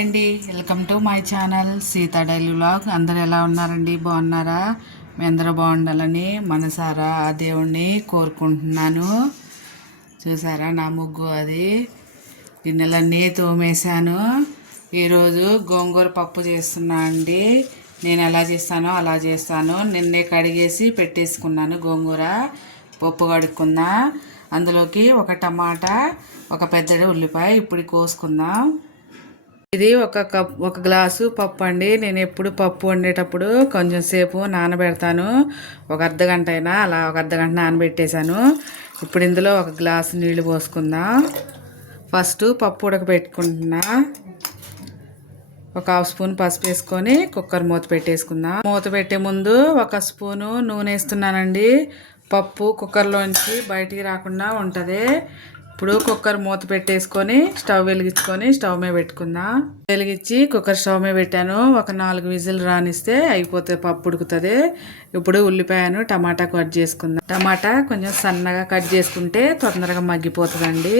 అండి, welcome to my channel Sita daily vlog. అందరు ఎలా ఉన్నారండి? బాగున్నారా? మీ అందరూ బాగుండాలని మనసారా ఆ దేవుణ్ణి కోరుకుంటున్నాను. చూసారా నా ముగ్గు? అది గిన్నెలన్నీ తోమేశాను. ఈరోజు గోంగూర పప్పు చేస్తున్నా అండి. నేను ఎలా చేస్తానో అలా చేస్తాను. నిన్నే కడిగేసి పెట్టేసుకున్నాను. గోంగూర పప్పు కడుక్కుందా. అందులోకి ఒక టమాటా, ఒక పెద్దది ఉల్లిపాయ ఇప్పుడు కోసుకుందాం. ఇది ఒక గ్లాసు పప్పు అండి. నేను ఎప్పుడు పప్పు వండేటప్పుడు కొంచెం సేపు నానబెడతాను. ఒక అర్ధగంట అయినా అలా ఒక అర్ధగంట నానబెట్టేశాను. ఇప్పుడు ఇందులో ఒక గ్లాసు నీళ్లు పోసుకుందాం. ఫస్ట్ పప్పు ఉడకబెట్టుకుంటున్నా. ఒక హాఫ్ స్పూన్ పసుపు వేసుకొని కుక్కర్ మూత పెట్టేసుకుందాం. మూత పెట్టే ముందు ఒక స్పూను నూనె వేస్తున్నానండి. పప్పు కుక్కర్లోంచి బయటికి రాకుండా ఉంటుంది. ఇప్పుడు కుక్కర్ మూత పెట్టేసుకొని స్టవ్ వెలిగించుకొని స్టవ్ మీద పెట్టుకుందాం. వెలిగించి కుక్కర్ స్టవ్ మీద పెట్టాను. ఒక 4 విజిల్ రానిస్తే అయిపోతే పప్పు ఉడుకుతుంది. ఇప్పుడు ఉల్లిపాయను టమాటా కట్ చేసుకుందాం. టమాటా కొంచెం సన్నగా కట్ చేసుకుంటే తొందరగా మగ్గిపోతుందండి.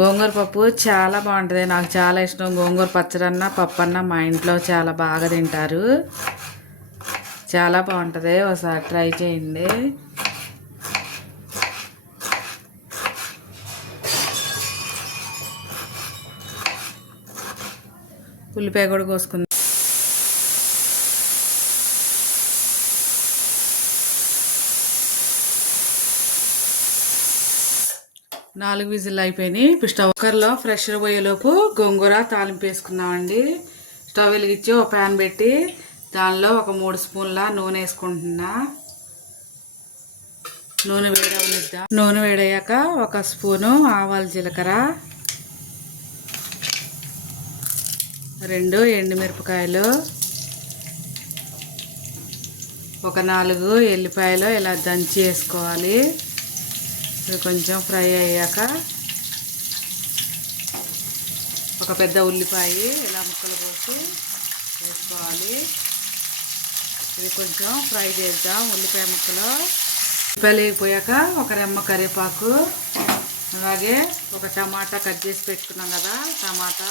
గోంగూర పప్పు చాలా బాగుంటుంది. నాకు చాలా ఇష్టం. గోంగూర పచ్చడన్నా పప్పు అన్నా మా ఇంట్లో చాలా బాగా తింటారు. చాలా బాగుంటుంది. ఒకసారి ట్రై చేయండి. ఉల్లిపాయ కూడా కోసుకుందాం. నాలుగు విజిల్ అయిపోయినాయి. ఇప్పుడు స్టవ్ కుక్కర్లో ఫ్రెషర్ పోయేలోపు గోంగూర తాలింపు వేసుకున్నామండి. స్టవ్ వెలిగించి ఒక ప్యాన్ పెట్టి దానిలో ఒక 3 స్పూన్ల నూనె వేసుకుంటున్నా. నూనె వేడవనిద్దాం. నూనె వేడయ్యాక ఒక స్పూను ఆవాలు, జీలకర్ర, 2 ఎండుమిరపకాయలు, ఒక 4 ఎల్లిపాయలు ఇలా దంచి వేసుకోవాలి. ఇది కొంచెం ఫ్రై అయ్యాక ఒక పెద్ద ఉల్లిపాయ ఇలా ముక్కలు పోసి వేసుకోవాలి. ఇది కొంచెం ఫ్రై చేద్దాం. ఉల్లిపాయ ముక్కలు వేగిపోయాక ఒక రెమ్మ కరివేపాకు, అలాగే ఒక టమాటా కట్ చేసి పెట్టుకున్నాం కదా, టమాటా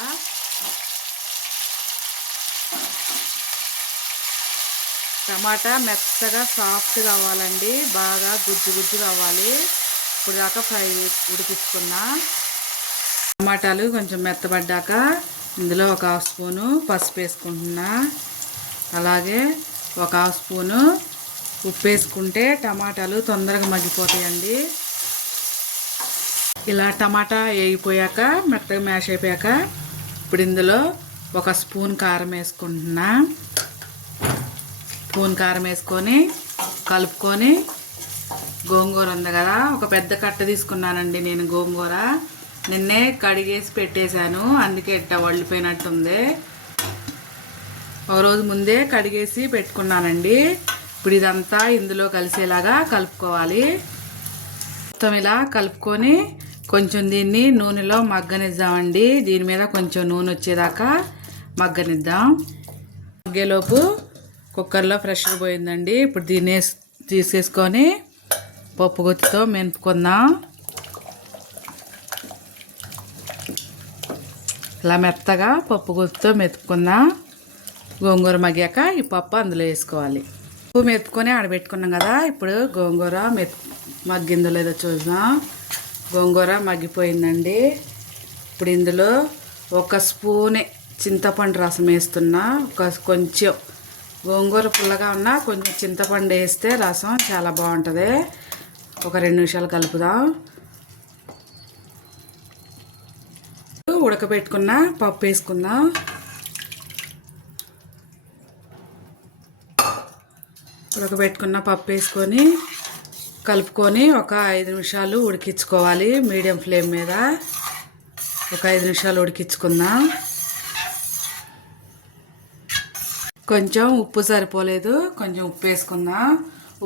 మెత్తగా సాఫ్ట్ కావాలండి. బాగా గుజ్జు కావాలి. ఇప్పుడు దాకా ఉడికించుకున్నా. టమాటాలు కొంచెం మెత్తబడ్డాక ఇందులో ఒక హాఫ్ స్పూను పసుపు వేసుకుంటున్నా. అలాగే ఒక హాఫ్ స్పూను ఉప్పు వేసుకుంటే టమాటాలు తొందరగా మగ్గిపోతాయండి. ఇలా టమాటా వేగిపోయాక మెత్తగా మ్యాష్ అయిపోయాక ఇప్పుడు ఇందులో ఒక స్పూన్ కారం వేసుకుంటున్నా. స్పూన్ కారం వేసుకొని కలుపుకొని గోంగూర ఉంది కదా, ఒక పెద్ద కట్ట తీసుకున్నానండి. నేను గోంగూర నిన్నే కడిగేసి పెట్టేశాను, అందుకే ఇట్ట వళ్ళిపోయినట్టుంది. ఒక రోజు ముందే కడిగేసి పెట్టుకున్నానండి. ఇప్పుడు ఇదంతా ఇందులో కలిసేలాగా కలుపుకోవాలి. మొత్తం ఇలా కలుపుకొని కొంచెం దీన్ని నూనెలో మగ్గనిద్దామండి. దీని మీద కొంచెం నూనె వచ్చేదాకా మగ్గనిద్దాం. మగ్గేలోపు కుక్కర్లో ప్రెషర్ పోయిందండి. ఇప్పుడు దీన్ని తీసేసుకొని పప్పు గుత్తితో మెనుపుకుందాం. ఇలా మెత్తగా పప్పు గుత్తితో మెతుక్కుందాం. గోంగూర మగ్గాక ఈ పప్పు అందులో వేసుకోవాలి. ఉప్పు మెతుకొని ఆడబెట్టుకున్నాం కదా, ఇప్పుడు గోంగూర మగ్గిందో లేదో చూద్దాం. గోంగూర మగ్గిపోయిందండి. ఇప్పుడు ఇందులో ఒక స్పూనే చింతపండు రసం వేస్తున్నా. కొంచెం గోంగూర పుల్లగా ఉన్నా కొంచెం చింతపండు వేస్తే రసం చాలా బాగుంటుంది. ఒక 2 నిమిషాలు కలుపుదాం. ఉడకబెట్టుకున్న పప్పు వేసుకుందాం. ఉడకబెట్టుకున్న పప్పు వేసుకొని కలుపుకొని ఒక 5 నిమిషాలు ఉడికించుకోవాలి. మీడియం ఫ్లేమ్ మీద ఒక 5 నిమిషాలు ఉడికించుకుందాం. కొంచెం ఉప్పు సరిపోలేదు, కొంచెం ఉప్పు వేసుకుందాం.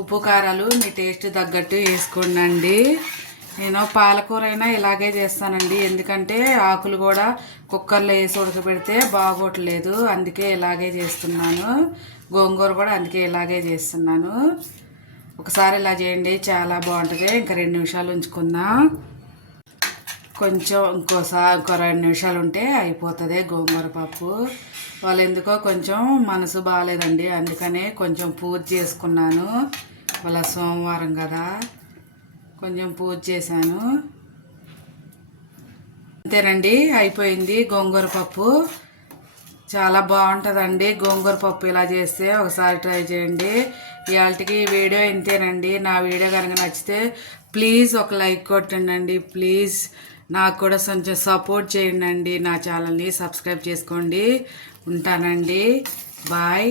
ఉప్పు కారాలు మీ టేస్ట్ తగ్గట్టు వేసుకోండి. నేను పాలకూర అయినా ఇలాగే చేస్తానండి. ఎందుకంటే ఆకులు కూడా కుక్కర్లో వేసి ఉడకబెడితే బాగోట్లేదు, అందుకే ఇలాగే చేస్తున్నాను. గోంగూర కూడా అందుకే ఇలాగే చేస్తున్నాను. ఒకసారి ఇలా చేయండి, చాలా బాగుంటుంది. ఇంకా 2 నిమిషాలు ఉంచుకుందాం. కొంచెం ఇంకో 2 నిమిషాలు ఉంటే అయిపోతుంది గోంగూర పప్పు. వాళ్ళు ఎందుకో కొంచెం మనసు బాగాలేదండి, అందుకనే కొంచెం పూజ చేసుకున్నాను. వాళ్ళ సోమవారం కదా, కొంచెం పూజ చేశాను. అంతేనండి, అయిపోయింది గోంగూర పప్పు. చాలా బాగుంటుందండి గోంగూర పప్పు. ఇలా చేస్తే ఒకసారి ట్రై చేయండి. ఇవాళకి వీడియో ఇంతేనండి. నా వీడియో కనుక నచ్చితే ప్లీజ్ ఒక లైక్ కొట్టండి. ప్లీజ్ నాకు కూడా కొంచెం సపోర్ట్ చేయండి. నా ఛానల్ని సబ్స్క్రైబ్ చేసుకోండి. ఉంటానండి, బాయ్.